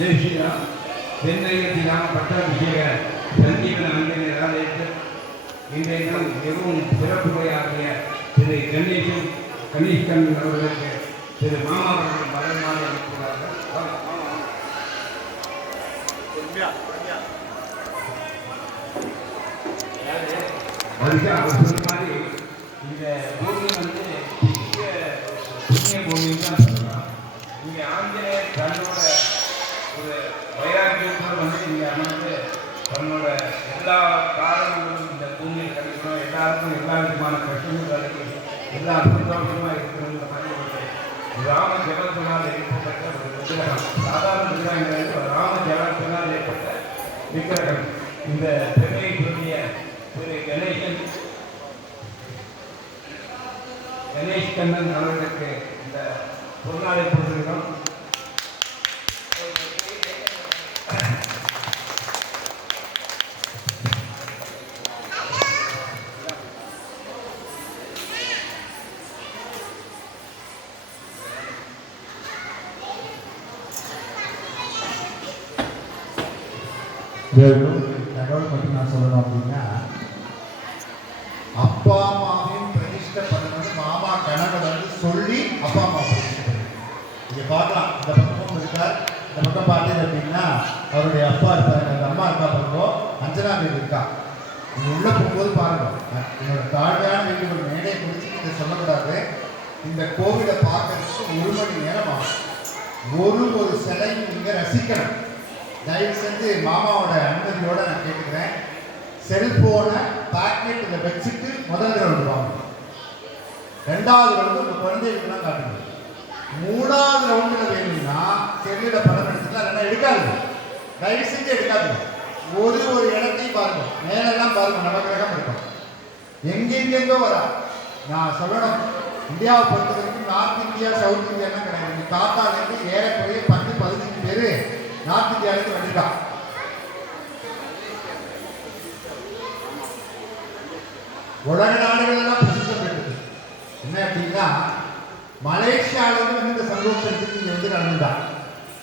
ஜெய் ஸ்ரீராம். தென்னையத்தி ராம பட்டாபிஷேக சஞ்சீவன ஆஞ்சநேயர் ஆலயத்தில் இன்றைய நாள் மிகவும் சிறப்புரையாகிய திரு கணேசன் அவர்களுக்கு திரு மாமா அவர்கள் மலர்மாலை அனுப்புகிறார்கள். அவர் சொன்ன மாதிரி இந்த பூமி வந்து புண்ணிய பூமின்னு தான் சொல்லலாம். இங்கே ஆஞ்சநேயர் தன்னோட ஒரு வைராக்கியத்தோடு வந்து இங்கே அமர்ந்து தன்னோட எல்லா காரணங்களும் இந்த பூமியில் கிடைக்கணும், எல்லாருக்கும் எல்லா விதமான கஷ்டமும் கிடைக்கும், எல்லா சந்தோஷமாக இருக்கணுங்கிற மாதிரி ஒரு ராம ஜபத்தினால் ஏற்பட்ட ஒரு விக்கிரகம். சாதாரண விக்கிரகங்களுக்கு ஒரு ராம ஜபத்தினால் ஏற்பட்ட விக்கிரகம். இந்த பெருமையை சொல்லிய திரு கணேஷ் கண்ணன் அவர்களுக்கு இந்த பொருளாதார பொருட்களும் தகவல் மட்டும் நான் சொல்லணும் அப்படின்னா, அப்பா அம்மாவையும் பிரதிஷ்டை பண்ணணும்னு மாமா கணவர் வந்து சொல்லி அப்பா அம்மா பிரதிஷ்டை பண்ணி இங்கே பார்க்கலாம். இந்த பக்கமும் இருக்கார். இந்த பக்கம் பார்த்தீங்க அப்படின்னா அவருடைய அப்பா இருப்பார், அந்த அம்மா இருக்கா பாருங்கோ, அஞ்சனா தேவி இருக்கா. நீங்கள் உள்ளே போகும்போது பாருங்க, என்னோட தாழ்மையான வேண்டுகோள் மேடையை குறித்து இதை சொல்லக்கூடாது. இந்த கோவிலை பார்க்கறதுக்கு 1 மணி நேரம் ஆகும். ஒரு சிலையும் நீங்கள் ரசிக்கணும். தயவு செஞ்சு மாமாவோட அனுமதியோட நான் கேட்டுக்கிறேன். செல்போனை பாக்கெட்டில் வச்சுட்டு முதல் ரவுண்டு வாங்க, 2வது ரவுண்டு உங்கள் குழந்தைகளுக்குலாம் காட்டுங்க, 3வது ரவுண்டில் வேணும்னா செல்லில் படம் எடுத்துக்கலாம், இல்லைன்னா எடுக்காது. தயவு செஞ்சு எடுக்காதுங்க. ஒரு இடத்தையும் பாருங்க, மேலெல்லாம் பாருங்க, நவகிரகம் இருக்கும். எங்கெங்கெங்கோ வரா. நான் சொல்லணும், இந்தியாவை பொறுத்த வரைக்கும் நார்த் இந்தியா சவுத் இந்தியாலாம் கிடையாது. காத்தாலேருந்து ஏறக்குறைய 10-15 பேர் நார்த் இந்தியாவிலேருந்து வந்திருக்கான். உலக நாடுகளெல்லாம் பிரசித்தம் பெற்றது. என்ன அப்படின்னா, மலேசியாவிலிருந்து வந்து இந்த சந்தோஷத்துக்கு இங்கே வந்து நடந்துதான்.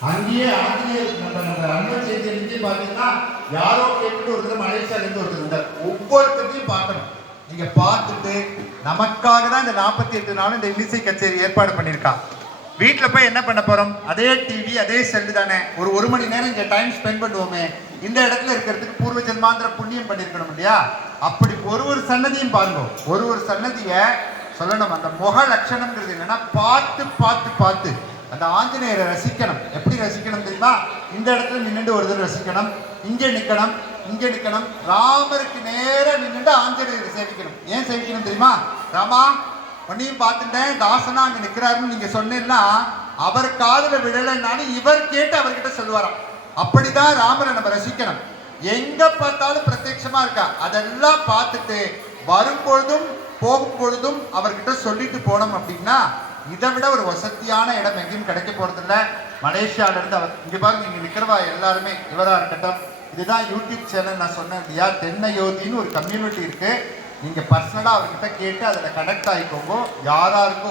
அங்கேயே ஆங்கிலேயர் நம்ம அன்பு செய்தி அன்றைக்கே பார்த்தீங்கன்னா யாரோ கேட்டுட்டு ஒருத்தர் மலேசியாவிலேருந்து ஒருத்தர் இருந்தார். ஒவ்வொருத்தரையும் பார்க்கணும். நீங்கள் பார்த்துட்டு நமக்காக தான் இந்த 48 நாளும் இந்த இன்னிசை கச்சேரி ஏற்பாடு பண்ணியிருக்கா. வீட்டில் போய் என்ன பண்ண போகிறோம்? அதே டிவி, அதே செல்லு தானே. ஒரு மணி நேரம் இங்கே டைம் ஸ்பெண்ட் பண்ணுவோமே. இந்த இடத்துல இருக்கிறதுக்கு பூர்வ ஜென்மாந்திர புண்ணியம் பண்ணியிருக்கணும் இல்லையா? அப்படி ஒரு சன்னதியும் பாருங்க. ஒரு சன்னதியை சொல்லணும். அந்த முக லட்சணம்ங்கிறது என்னன்னா, பார்த்து பார்த்து பார்த்து அந்த ஆஞ்சநேயரை ரசிக்கணும். எப்படி ரசிக்கணும் தெரியுமா? இந்த இடத்துல நின்றுட்டு ஒரு தடவை ரசிக்கணும், இங்கே நிற்கணும். ராமருக்கு நேராக நின்றுட்டு ஆஞ்சநேயரை சேவிக்கணும். ஏன் சேவிக்கணும் தெரியுமா? ராமா ஒன்னையும் பார்த்துட்டேன், தாசனா அங்கே நிற்கிறாருன்னு நீங்கள் சொன்னீங்கன்னா அவர் காதில் விடலைன்னாலும் இவர் கேட்டு அவர்கிட்ட சொல்லுவாராம். அப்படிதான் ராமரை நம்ம ரசிக்கணும். எங்க பார்த்தாலும் பிரத்யட்சமா இருக்கா. அதெல்லாம் பார்த்துட்டு வரும்பொழுதும் போகும்பொழுதும் அவர்கிட்ட சொல்லிட்டு போனோம் அப்படின்னா இதை விட ஒரு வசதியான இடம் எங்கேயும் கிடைக்க போறதில்ல. மலேசியாவிலிருந்து அவர் இங்கே பாருங்க, இங்கே நிற்கிறவா எல்லாருமே இவராக இருக்கட்டும். இதுதான் யூடியூப் சேனல் நான் சொன்னேன் இல்லையா, தென்னையோதின்னு ஒரு கம்யூனிட்டி இருக்கு. நீங்கள் பர்சனலாக அவர்கிட்ட கேட்டு அதில் கனெக்ட் ஆகிக்கோங்க. யாராருக்கோ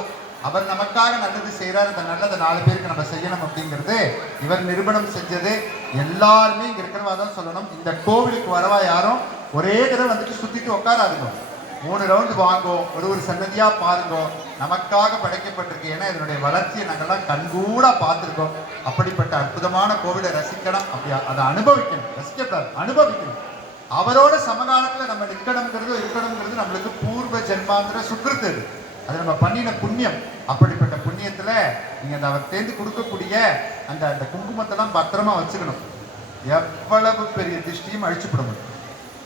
அவர் நமக்காக நல்லது செய்கிறார், அந்த நல்லதை 4 பேருக்கு நம்ம செய்யணும் அப்படிங்கிறது இவர் நிரூபணம் செஞ்சது. எல்லாருமே இங்கே இருக்கிறவா தான் சொல்லணும். இந்த கோவிலுக்கு வரவா யாரும் ஒரே தடவை வந்துட்டு சுற்றிட்டு உட்காராதுங்க. 3 ரவுண்டு வாங்கோ, ஒரு சன்னதியாக பாருங்கோ. நமக்காக படைக்கப்பட்டிருக்கு. ஏன்னா இதனுடைய வளர்ச்சியை நாங்கள்லாம் கண்கூடாக பார்த்துருக்கோம். அப்படிப்பட்ட அற்புதமான கோவிலை ரசிக்கணும். அப்படி அதை அனுபவிக்கணும். ரசிக்கப்படாது, அனுபவிக்கணும். அவரோட சமகாலத்தில் நம்ம இருக்கணுங்கிறது நம்மளுக்கு பூர்வ ஜென்மாந்திர சுக்கிருத்து. அது நம்ம பண்ணின புண்ணியம். அப்படிப்பட்ட புண்ணியத்தில் நீங்கள் அந்த அவர் தேர்ந்து கொடுக்கக்கூடிய அந்த குங்குமத்தெல்லாம் பத்திரமா வச்சுக்கணும். எவ்வளவு பெரிய திருஷ்டியும் அழிச்சுப்பட முடியும்.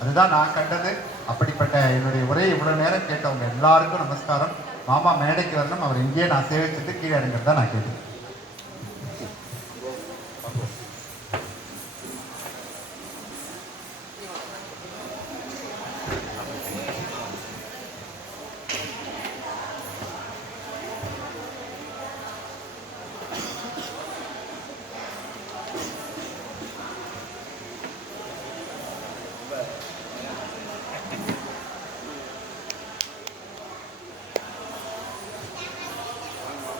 அதுதான் நான் கண்டது. அப்படிப்பட்ட என்னுடைய உரையை இவ்வளோ நேரம் கேட்டவங்க எல்லாருக்கும் நமஸ்காரம். மாமா மேடைக்கு வரணும். அவர் இங்கேயே நான் சேவிச்சுட்டு கீழே இறங்கிறது தான் நான் கேட்டேன்.